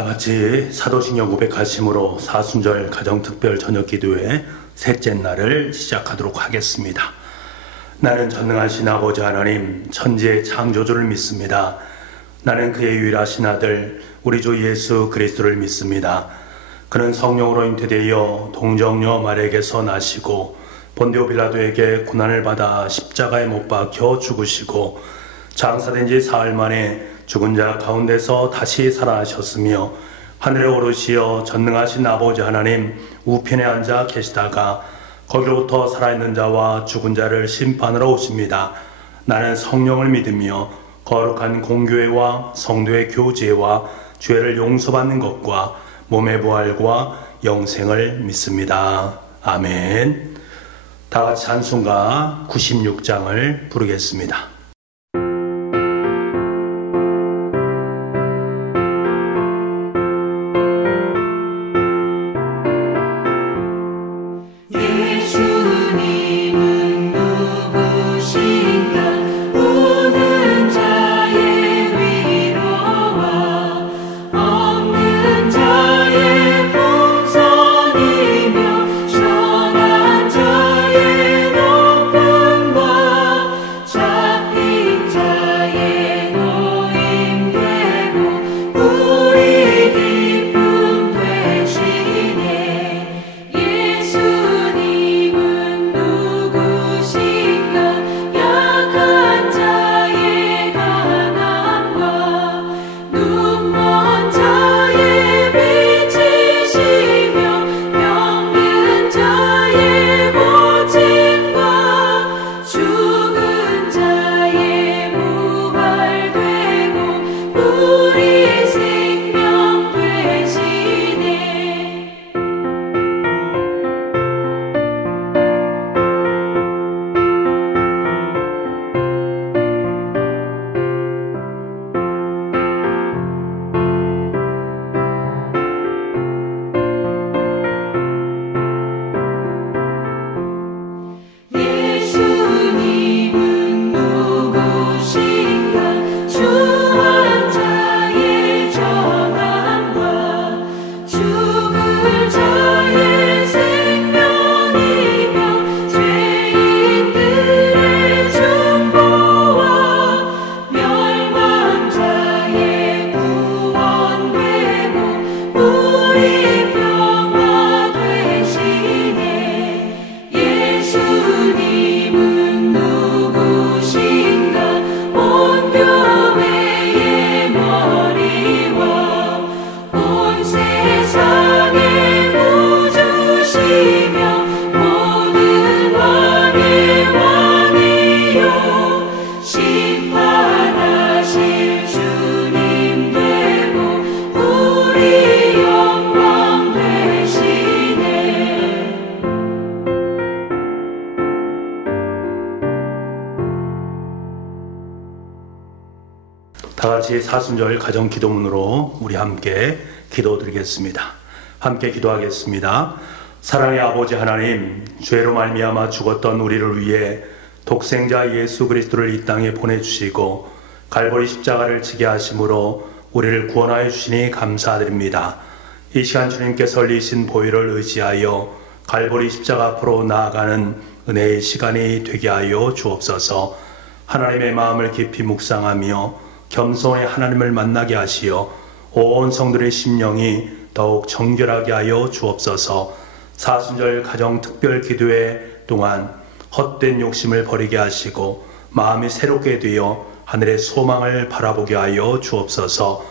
다 같이 사도신경 고백하심으로 사순절 가정특별 저녁기도회 셋째 날을 시작하도록 하겠습니다. 나는 전능하신 아버지 하나님 천지의 창조주를 믿습니다. 나는 그의 유일하신 아들 우리 주 예수 그리스도를 믿습니다. 그는 성령으로 잉태되어 동정녀 마리아에게서 나시고 본디오 빌라도에게 고난을 받아 십자가에 못 박혀 죽으시고 장사된 지 사흘 만에 죽은 자 가운데서 다시 살아나셨으며 하늘에 오르시어 전능하신 아버지 하나님 우편에 앉아 계시다가 거기로부터 살아있는 자와 죽은 자를 심판하러 오십니다. 나는 성령을 믿으며 거룩한 공교회와 성도의 교제와 죄를 용서받는 것과 몸의 부활과 영생을 믿습니다. 아멘. 다 같이 찬송가 96장을 부르겠습니다. 다같이 사순절 가정기도문으로 우리 함께 기도드리겠습니다. 함께 기도하겠습니다. 사랑의 아버지 하나님, 죄로 말미암아 죽었던 우리를 위해 독생자 예수 그리스도를 이 땅에 보내주시고 갈보리 십자가를 지게 하심으로 우리를 구원하여 주시니 감사드립니다. 이 시간 주님께서 흘리신 보혈을 의지하여 갈보리 십자가 앞으로 나아가는 은혜의 시간이 되게 하여 주옵소서. 하나님의 마음을 깊이 묵상하며 겸손히 하나님을 만나게 하시어 온 성도의 심령이 더욱 정결하게 하여 주옵소서. 사순절 가정 특별 기도회 동안 헛된 욕심을 버리게 하시고 마음이 새롭게 되어 하늘의 소망을 바라보게 하여 주옵소서.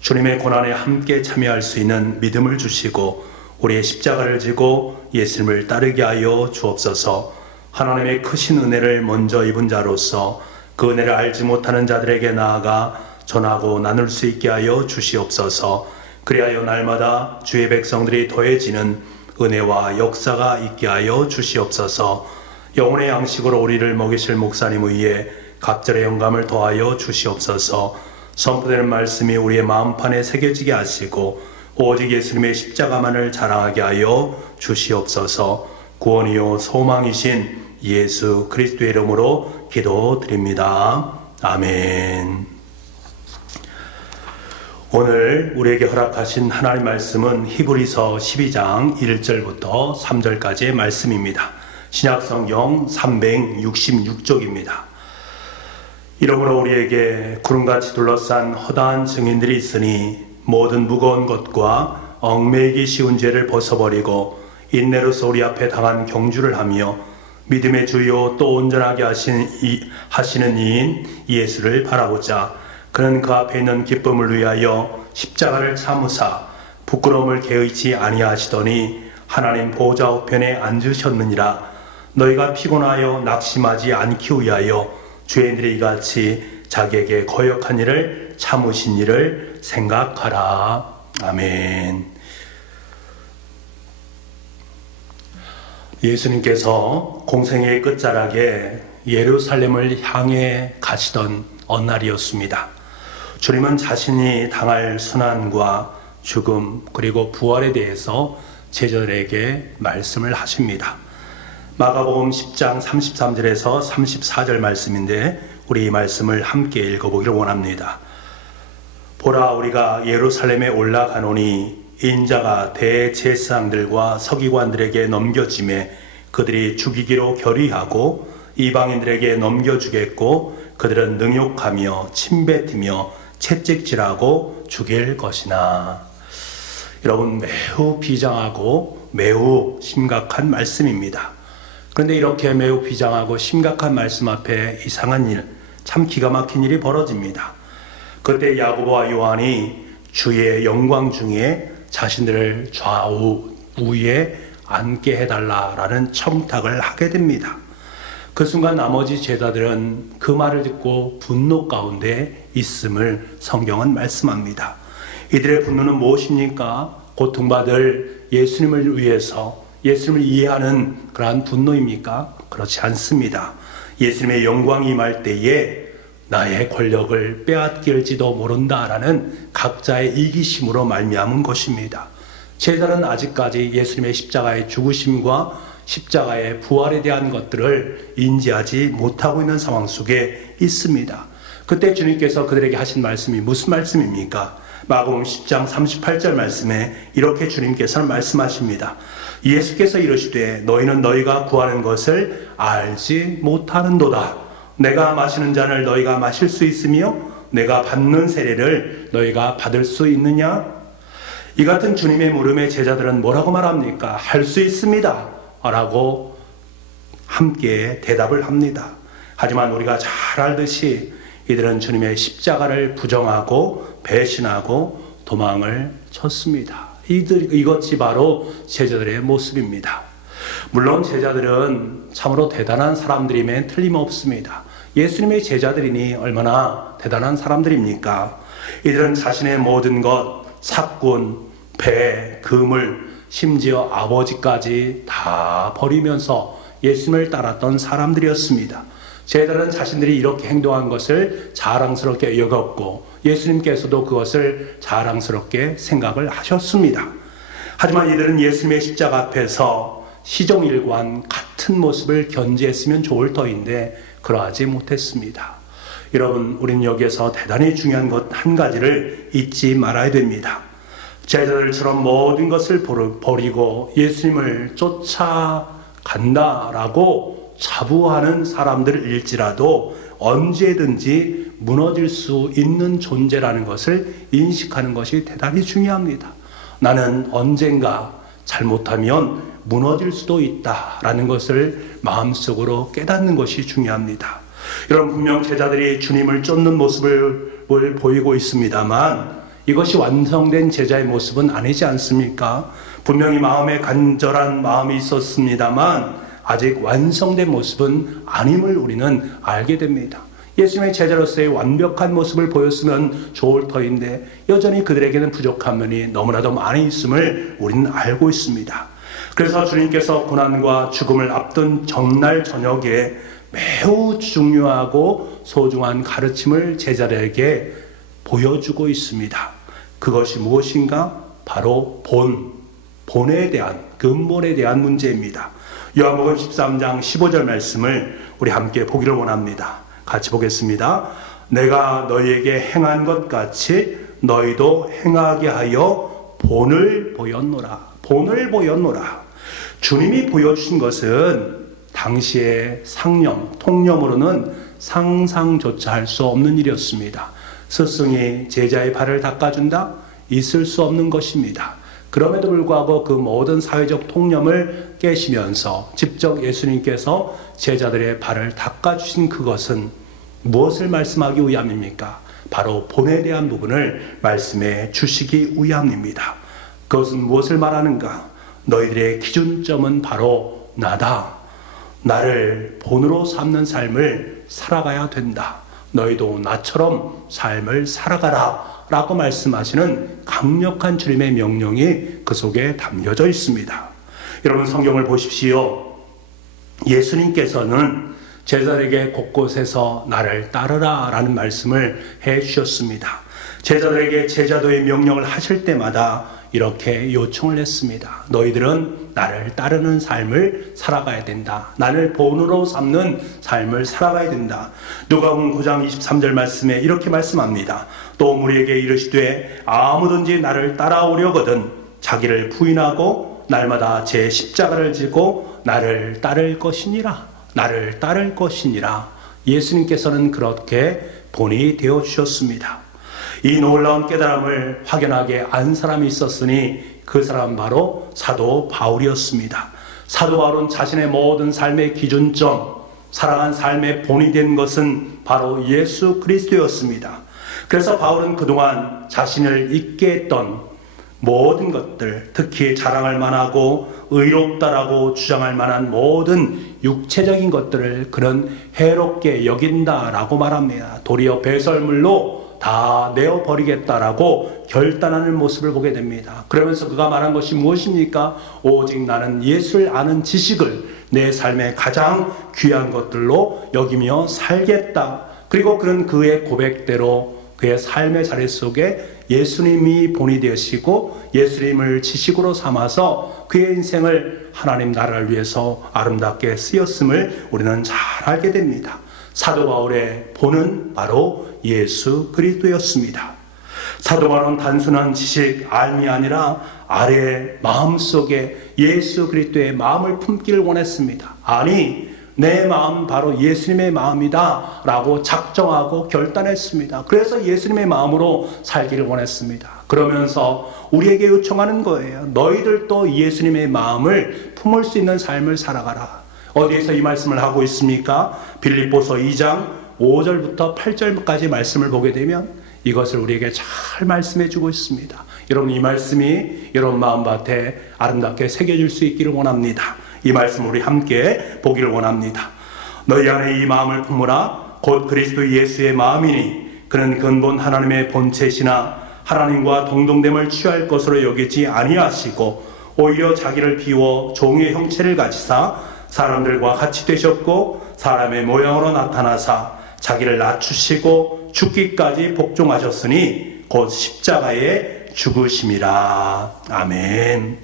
주님의 고난에 함께 참여할 수 있는 믿음을 주시고 우리의 십자가를 지고 예수님을 따르게 하여 주옵소서. 하나님의 크신 은혜를 먼저 입은 자로서 그 은혜를 알지 못하는 자들에게 나아가 전하고 나눌 수 있게 하여 주시옵소서. 그리하여 날마다 주의 백성들이 더해지는 은혜와 역사가 있게 하여 주시옵소서. 영혼의 양식으로 우리를 먹이실 목사님 위에 갑절의 영감을 더하여 주시옵소서. 선포되는 말씀이 우리의 마음판에 새겨지게 하시고 오직 예수님의 십자가만을 자랑하게 하여 주시옵소서. 구원이요 소망이신 예수 그리스도의 이름으로 기도드립니다. 아멘. 오늘 우리에게 허락하신 하나님 말씀은 히브리서 12장 1절부터 3절까지의 말씀입니다. 신약성경 366쪽입니다. 이러므로 우리에게 구름같이 둘러싼 허다한 증인들이 있으니 모든 무거운 것과 얽매이기 쉬운 죄를 벗어버리고 인내로서 우리 앞에 당한 경주를 하며 믿음의 주요 또 온전하게 하시는 이인 예수를 바라보자. 그는 그 앞에 있는 기쁨을 위하여 십자가를 참으사 부끄러움을 개의치 아니하시더니 하나님 보좌 우편에 앉으셨느니라. 너희가 피곤하여 낙심하지 않기 위하여 죄인들이 이같이 자기에게 거역한 일을 참으신 일을 생각하라. 아멘. 예수님께서 공생의 끝자락에 예루살렘을 향해 가시던 어느 날이었습니다. 주님은 자신이 당할 순환과 죽음 그리고 부활에 대해서 제자들에게 말씀을 하십니다. 마가복음 10장 33절에서 34절 말씀인데 우리 이 말씀을 함께 읽어보기를 원합니다. 보라, 우리가 예루살렘에 올라가노니 인자가 대제사장들과 서기관들에게 넘겨짐에 그들이 죽이기로 결의하고 이방인들에게 넘겨주겠고 그들은 능욕하며 침뱉으며 채찍질하고 죽일 것이나. 여러분, 매우 비장하고 매우 심각한 말씀입니다. 그런데 이렇게 매우 비장하고 심각한 말씀 앞에 이상한 일, 참 기가 막힌 일이 벌어집니다. 그때 야고보와 요한이 주의 영광 중에 자신들을 좌우 우에 앉게 해달라라는 청탁을 하게 됩니다. 그 순간 나머지 제자들은 그 말을 듣고 분노 가운데 있음을 성경은 말씀합니다. 이들의 분노는 무엇입니까? 고통받을 예수님을 위해서 예수님을 이해하는 그러한 분노입니까? 그렇지 않습니다. 예수님의 영광이 임할 때에 나의 권력을 빼앗길지도 모른다라는 각자의 이기심으로 말미암은 것입니다. 제자는 아직까지 예수님의 십자가의 죽으심과 십자가의 부활에 대한 것들을 인지하지 못하고 있는 상황 속에 있습니다. 그때 주님께서 그들에게 하신 말씀이 무슨 말씀입니까? 마가복음 10장 38절 말씀에 이렇게 주님께서는 말씀하십니다. 예수께서 이르시되 너희는 너희가 구하는 것을 알지 못하는도다. 내가 마시는 잔을 너희가 마실 수 있으며 내가 받는 세례를 너희가 받을 수 있느냐? 이 같은 주님의 물음에 제자들은 뭐라고 말합니까? 할 수 있습니다 라고 함께 대답을 합니다. 하지만 우리가 잘 알듯이 이들은 주님의 십자가를 부정하고 배신하고 도망을 쳤습니다. 이것이 바로 제자들의 모습입니다. 물론 제자들은 참으로 대단한 사람들임에 틀림없습니다. 예수님의 제자들이니 얼마나 대단한 사람들입니까? 이들은 자신의 모든 것, 사꾼, 배, 그물, 심지어 아버지까지 다 버리면서 예수님을 따랐던 사람들이었습니다. 제자들은 자신들이 이렇게 행동한 것을 자랑스럽게 여겼고 예수님께서도 그것을 자랑스럽게 생각을 하셨습니다. 하지만 이들은 예수님의 십자가 앞에서 시종일관 같은 모습을 견지했으면 좋을 터인데 그러하지 못했습니다. 여러분, 우리는 여기에서 대단히 중요한 것 한 가지를 잊지 말아야 됩니다. 제자들처럼 모든 것을 버리고 예수님을 쫓아간다라고 자부하는 사람들일지라도 언제든지 무너질 수 있는 존재라는 것을 인식하는 것이 대단히 중요합니다. 나는 언젠가 잘못하면 무너질 수도 있다라는 것을 마음속으로 깨닫는 것이 중요합니다. 여러분, 분명 제자들이 주님을 쫓는 모습을 보이고 있습니다만 이것이 완성된 제자의 모습은 아니지 않습니까? 분명히 마음에 간절한 마음이 있었습니다만 아직 완성된 모습은 아님을 우리는 알게 됩니다. 예수님의 제자로서의 완벽한 모습을 보였으면 좋을 터인데 여전히 그들에게는 부족한 면이 너무나도 많이 있음을 우리는 알고 있습니다. 그래서 주님께서 고난과 죽음을 앞둔 전날 저녁에 매우 중요하고 소중한 가르침을 제자들에게 보여주고 있습니다. 그것이 무엇인가? 바로 본에 대한, 근본에 대한 문제입니다. 요한복음 13장 15절 말씀을 우리 함께 보기를 원합니다. 같이 보겠습니다. 내가 너희에게 행한 것 같이 너희도 행하게 하여 본을 보였노라. 본을 보였노라. 주님이 보여주신 것은 당시의 상념, 통념으로는 상상조차 할 수 없는 일이었습니다. 스승이 제자의 발을 닦아준다? 있을 수 없는 것입니다. 그럼에도 불구하고 그 모든 사회적 통념을 깨시면서 직접 예수님께서 제자들의 발을 닦아주신 그것은 무엇을 말씀하기 위함입니까? 바로 본에 대한 부분을 말씀해 주시기 위함입니다. 그것은 무엇을 말하는가? 너희들의 기준점은 바로 나다. 나를 본으로 삼는 삶을 살아가야 된다. 너희도 나처럼 삶을 살아가라 라고 말씀하시는 강력한 주님의 명령이 그 속에 담겨져 있습니다. 여러분, 성경을 보십시오. 예수님께서는 제자들에게 곳곳에서 나를 따르라 라는 말씀을 해 주셨습니다. 제자들에게 제자도의 명령을 하실 때마다 이렇게 요청을 했습니다. 너희들은 나를 따르는 삶을 살아가야 된다. 나를 본으로 삼는 삶을 살아가야 된다. 누가복음 9장 23절 말씀에 이렇게 말씀합니다. 또 무리에게 이르시되 아무든지 나를 따라오려거든 자기를 부인하고 날마다 제 십자가를 지고 나를 따를 것이니라. 나를 따를 것이니라. 예수님께서는 그렇게 본이 되어 주셨습니다. 이 놀라운 깨달음을 확연하게 안 사람이 있었으니 그 사람 바로 사도 바울이었습니다. 사도 바울은 자신의 모든 삶의 기준점, 살아간 삶의 본이 된 것은 바로 예수 그리스도였습니다. 그래서 바울은 그동안 자신을 잊게 했던 모든 것들, 특히 자랑할 만하고 의롭다라고 주장할 만한 모든 육체적인 것들을 그는 해롭게 여긴다라고 말합니다. 도리어 배설물로 다 내어버리겠다라고 결단하는 모습을 보게 됩니다. 그러면서 그가 말한 것이 무엇입니까? 오직 나는 예수를 아는 지식을 내 삶의 가장 귀한 것들로 여기며 살겠다. 그리고 그는 그의 고백대로 그의 삶의 자리 속에 예수님이 본이 되시고 예수님을 지식으로 삼아서 그의 인생을 하나님 나라를 위해서 아름답게 쓰였음을 우리는 잘 알게 됩니다. 사도 바울의 본은 바로 예수 그리스도였습니다. 사도 바울은 단순한 지식, 알미 아니라 아래 마음속에 예수 그리스도의 마음을 품기를 원했습니다. 아니, 내 마음 바로 예수님의 마음이다 라고 작정하고 결단했습니다. 그래서 예수님의 마음으로 살기를 원했습니다. 그러면서 우리에게 요청하는 거예요. 너희들도 예수님의 마음을 품을 수 있는 삶을 살아가라. 어디에서 이 말씀을 하고 있습니까? 빌립보서 2장 5절부터 8절까지 말씀을 보게 되면 이것을 우리에게 잘 말씀해 주고 있습니다. 여러분, 이 말씀이 여러분 마음밭에 아름답게 새겨질 수 있기를 원합니다. 이 말씀 우리 함께 보기를 원합니다. 너희 안에 이 마음을 품으라. 곧 그리스도 예수의 마음이니 그는 근본 하나님의 본체시나 하나님과 동등됨을 취할 것으로 여기지 아니하시고 오히려 자기를 비워 종의 형체를 가지사 사람들과 같이 되셨고 사람의 모양으로 나타나사 자기를 낮추시고 죽기까지 복종하셨으니 곧 십자가에 죽으심이라. 아멘.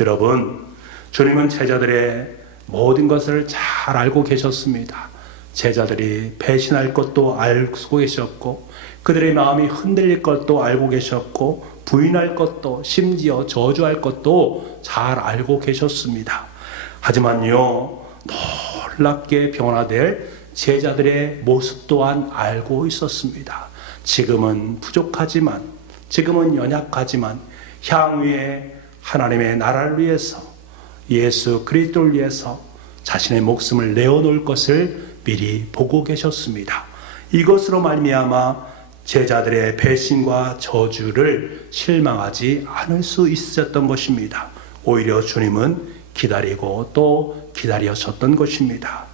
여러분, 주님은 제자들의 모든 것을 잘 알고 계셨습니다. 제자들이 배신할 것도 알고 계셨고 그들의 마음이 흔들릴 것도 알고 계셨고 부인할 것도 심지어 저주할 것도 잘 알고 계셨습니다. 하지만요, 놀랍게 변화될 제자들의 모습 또한 알고 있었습니다. 지금은 부족하지만, 지금은 연약하지만 향후에 하나님의 나라를 위해서 예수 그리스도를 위해서 자신의 목숨을 내어놓을 것을 미리 보고 계셨습니다. 이것으로 말미암아 제자들의 배신과 저주를 실망하지 않을 수 있었던 것입니다. 오히려 주님은 기다리고 또 기다리셨던 것입니다.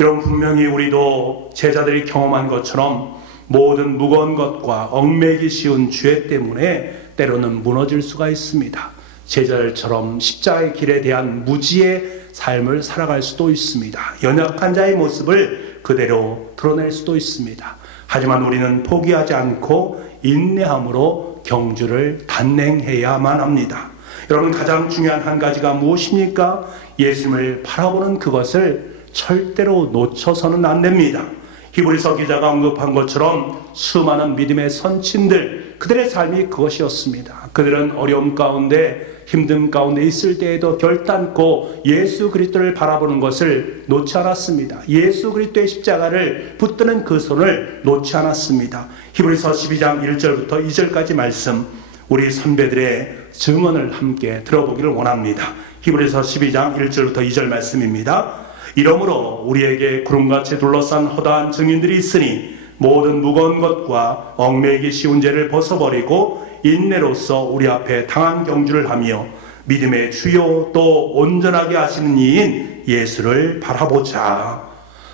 여러분, 분명히 우리도 제자들이 경험한 것처럼 모든 무거운 것과 얽매기 쉬운 죄 때문에 때로는 무너질 수가 있습니다. 제자들처럼 십자가의 길에 대한 무지의 삶을 살아갈 수도 있습니다. 연약한 자의 모습을 그대로 드러낼 수도 있습니다. 하지만 우리는 포기하지 않고 인내함으로 경주를 단행해야만 합니다. 여러분, 가장 중요한 한 가지가 무엇입니까? 예수님을 바라보는 그것을 절대로 놓쳐서는 안 됩니다. 히브리서 기자가 언급한 것처럼 수많은 믿음의 선친들, 그들의 삶이 그것이었습니다. 그들은 어려움 가운데 힘든 가운데 있을 때에도 결단코 예수 그리스도를 바라보는 것을 놓지 않았습니다. 예수 그리스도의 십자가를 붙드는 그 손을 놓지 않았습니다. 히브리서 12장 1절부터 2절까지 말씀, 우리 선배들의 증언을 함께 들어보기를 원합니다. 히브리서 12장 1절부터 2절 말씀입니다. 이러므로 우리에게 구름같이 둘러싼 허다한 증인들이 있으니 모든 무거운 것과 얽매이기 쉬운 죄를 벗어버리고 인내로서 우리 앞에 당한 경주를 하며 믿음의 주요 또 온전하게 하시는 이인 예수를 바라보자.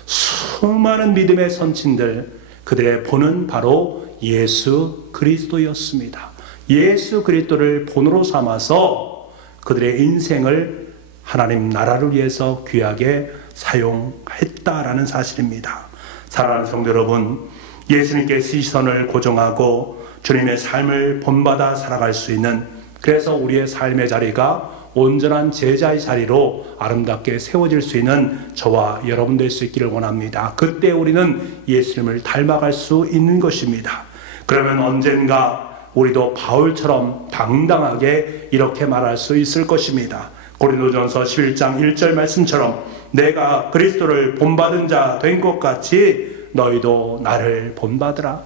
수많은 믿음의 선친들, 그들의 본은 바로 예수 그리스도였습니다. 예수 그리스도를 본으로 삼아서 그들의 인생을 하나님 나라를 위해서 귀하게 사용했다라는 사실입니다. 사랑하는 성도 여러분, 예수님께 시선을 고정하고 주님의 삶을 본받아 살아갈 수 있는, 그래서 우리의 삶의 자리가 온전한 제자의 자리로 아름답게 세워질 수 있는 저와 여러분 될 수 있기를 원합니다. 그때 우리는 예수님을 닮아갈 수 있는 것입니다. 그러면 언젠가 우리도 바울처럼 당당하게 이렇게 말할 수 있을 것입니다. 고린도전서 11장 1절 말씀처럼 내가 그리스도를 본받은 자 된 것 같이 너희도 나를 본받으라.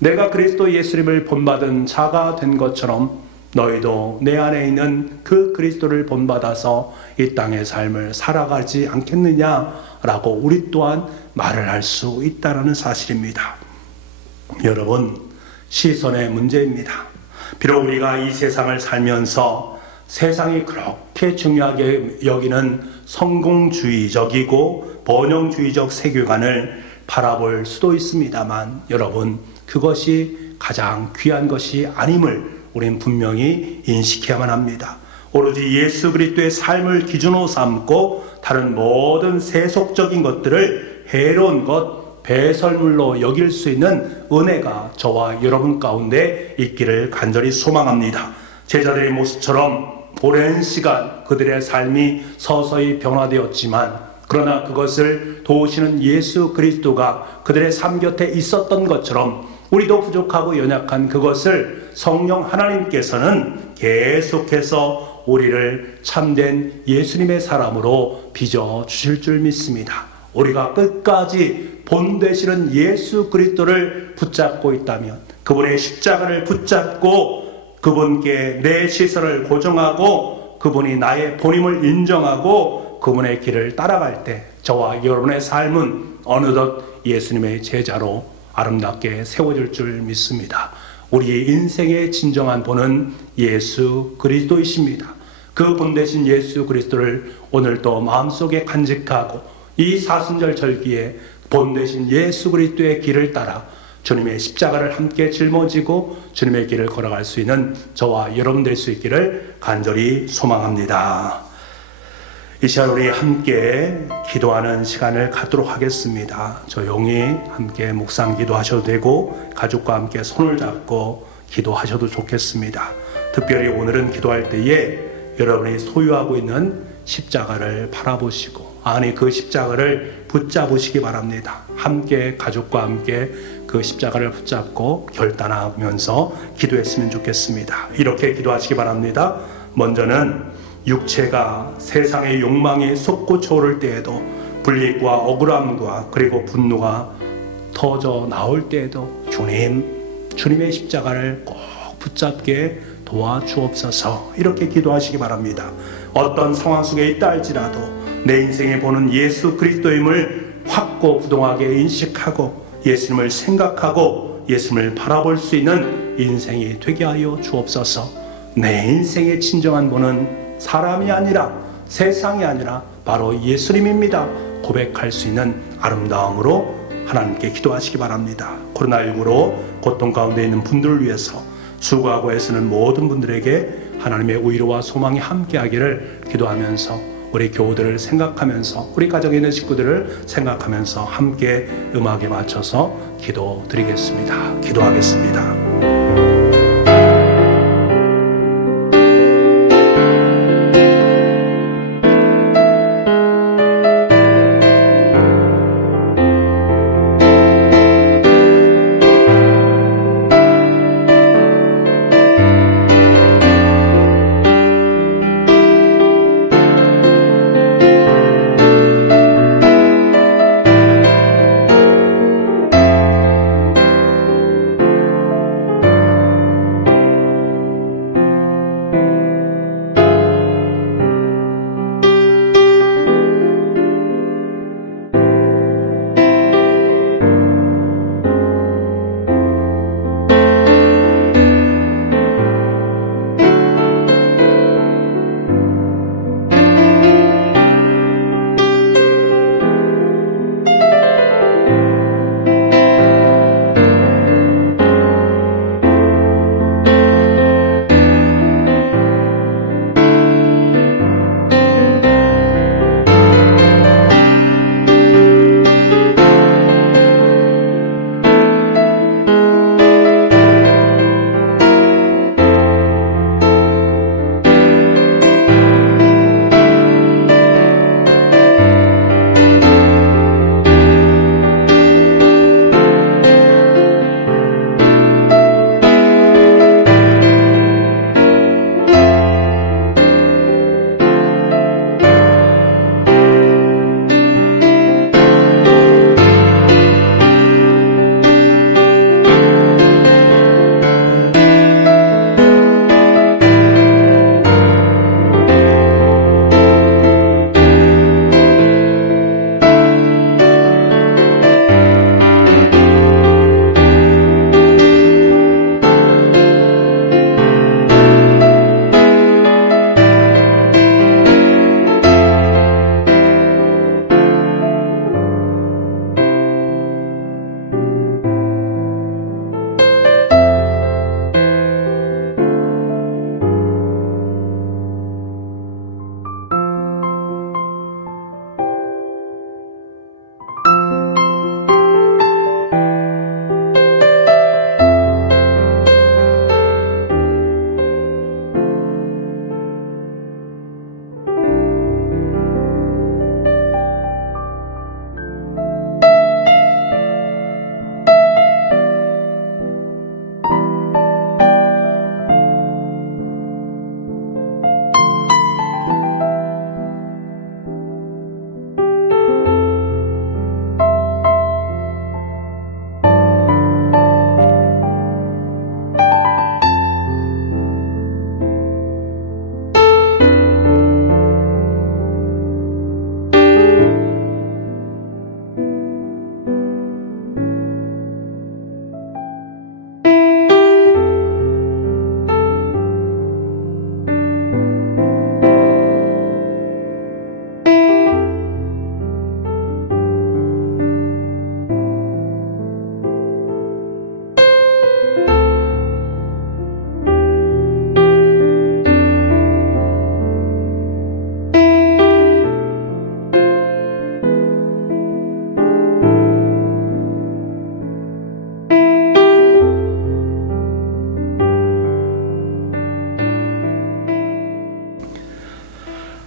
내가 그리스도 예수님을 본받은 자가 된 것처럼 너희도 내 안에 있는 그 그리스도를 본받아서 이 땅의 삶을 살아가지 않겠느냐라고 우리 또한 말을 할 수 있다는 사실입니다. 여러분, 시선의 문제입니다. 비록 우리가 이 세상을 살면서 세상이 그렇게 중요하게 여기는 성공주의적이고 번영주의적 세계관을 바라볼 수도 있습니다만, 여러분, 그것이 가장 귀한 것이 아님을 우리는 분명히 인식해야만 합니다. 오로지 예수 그리스도의 삶을 기준으로 삼고 다른 모든 세속적인 것들을 해로운 것, 배설물로 여길 수 있는 은혜가 저와 여러분 가운데 있기를 간절히 소망합니다. 제자들의 모습처럼 오랜 시간 그들의 삶이 서서히 변화되었지만, 그러나 그것을 도우시는 예수 그리스도가 그들의 삶 곁에 있었던 것처럼 우리도 부족하고 연약한 그것을 성령 하나님께서는 계속해서 우리를 참된 예수님의 사람으로 빚어주실 줄 믿습니다. 우리가 끝까지 본 되시는 예수 그리스도를 붙잡고 있다면, 그분의 십자가를 붙잡고 그분께 내 시선을 고정하고 그분이 나의 본임을 인정하고 그분의 길을 따라갈 때 저와 여러분의 삶은 어느덧 예수님의 제자로 아름답게 세워질 줄 믿습니다. 우리의 인생의 진정한 본은 예수 그리스도이십니다. 그 본 되신 예수 그리스도를 오늘도 마음속에 간직하고 이 사순절 절기에 본 되신 예수 그리스도의 길을 따라 주님의 십자가를 함께 짊어지고 주님의 길을 걸어갈 수 있는 저와 여러분 될 수 있기를 간절히 소망합니다. 이 시간 우리 함께 기도하는 시간을 갖도록 하겠습니다. 조용히 함께 묵상 기도하셔도 되고 가족과 함께 손을 잡고 기도하셔도 좋겠습니다. 특별히 오늘은 기도할 때에 여러분이 소유하고 있는 십자가를 바라보시고 안에 그 십자가를 붙잡으시기 바랍니다. 함께 가족과 함께 그 십자가를 붙잡고 결단하면서 기도했으면 좋겠습니다. 이렇게 기도하시기 바랍니다. 먼저는 육체가 세상의 욕망에 솟구쳐 때에도, 불이익과 억울함과 그리고 분노가 터져 나올 때에도 주님의 십자가를 꼭 붙잡게 도와주옵소서. 이렇게 기도하시기 바랍니다. 어떤 상황 속에 있다 할지라도 내 인생에 보는 예수 그리스도임을 확고부동하게 인식하고 예수님을 생각하고 예수님을 바라볼 수 있는 인생이 되게 하여 주옵소서. 내 인생의 진정한 본은 사람이 아니라 세상이 아니라 바로 예수님입니다. 고백할 수 있는 아름다움으로 하나님께 기도하시기 바랍니다. 코로나19로 고통 가운데 있는 분들을 위해서 수고하고 애쓰는 모든 분들에게 하나님의 위로와 소망이 함께하기를 기도하면서 우리 교우들을 생각하면서 우리 가정에 있는 식구들을 생각하면서 함께 음악에 맞춰서 기도드리겠습니다. 기도하겠습니다.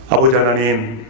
아버지 하나님,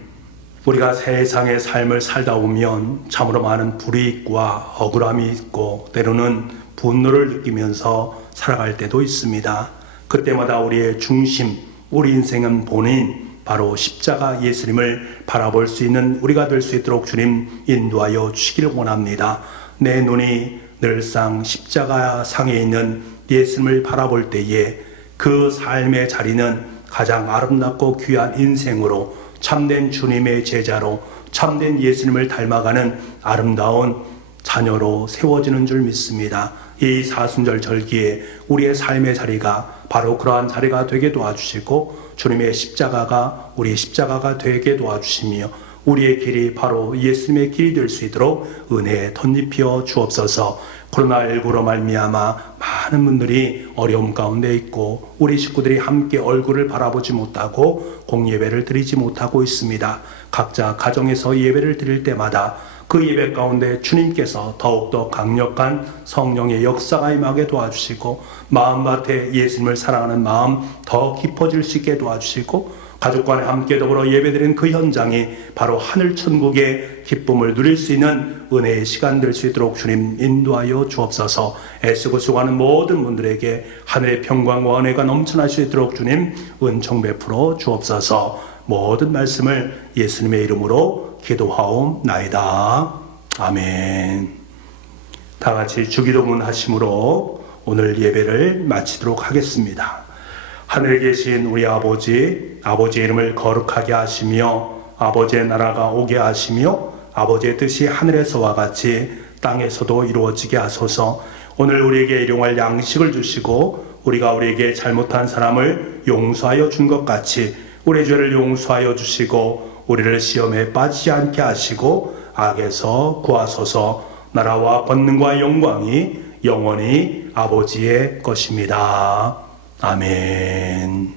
우리가 세상의 삶을 살다 보면 참으로 많은 불이익과 억울함이 있고 때로는 분노를 느끼면서 살아갈 때도 있습니다. 그때마다 우리의 중심, 우리 인생은 본인, 바로 십자가 예수님을 바라볼 수 있는 우리가 될 수 있도록 주님 인도하여 주시기를 원합니다. 내 눈이 늘상 십자가 상에 있는 예수님을 바라볼 때에 그 삶의 자리는 가장 아름답고 귀한 인생으로 참된 주님의 제자로 참된 예수님을 닮아가는 아름다운 자녀로 세워지는 줄 믿습니다. 이 사순절 절기에 우리의 삶의 자리가 바로 그러한 자리가 되게 도와주시고 주님의 십자가가 우리의 십자가가 되게 도와주시며 우리의 길이 바로 예수님의 길이 될 수 있도록 은혜에 덧입혀 주옵소서. 코로나19로 말미암아 많은 분들이 어려움 가운데 있고 우리 식구들이 함께 얼굴을 바라보지 못하고 공예배를 드리지 못하고 있습니다. 각자 가정에서 예배를 드릴 때마다 그 예배 가운데 주님께서 더욱더 강력한 성령의 역사가 임하게 도와주시고 마음밭에 예수님을 사랑하는 마음 더 깊어질 수 있게 도와주시고 가족 간에 함께 더불어 예배드리는 그 현장이 바로 하늘 천국의 기쁨을 누릴 수 있는 은혜의 시간 될 수 있도록 주님 인도하여 주옵소서. 애쓰고 수고하는 모든 분들에게 하늘의 평강과 은혜가 넘쳐날 수 있도록 주님 은총 베풀어 주옵소서. 모든 말씀을 예수님의 이름으로 기도하옵나이다. 아멘. 다 같이 주기도문 하심으로 오늘 예배를 마치도록 하겠습니다. 하늘에 계신 우리 아버지, 아버지의 이름을 거룩하게 하시며 아버지의 나라가 오게 하시며 아버지의 뜻이 하늘에서와 같이 땅에서도 이루어지게 하소서. 오늘 우리에게 일용할 양식을 주시고 우리가 우리에게 잘못한 사람을 용서하여 준 것 같이 우리의 죄를 용서하여 주시고 우리를 시험에 빠지지 않게 하시고 악에서 구하소서. 나라와 권능과 영광이 영원히 아버지의 것입니다. 아멘.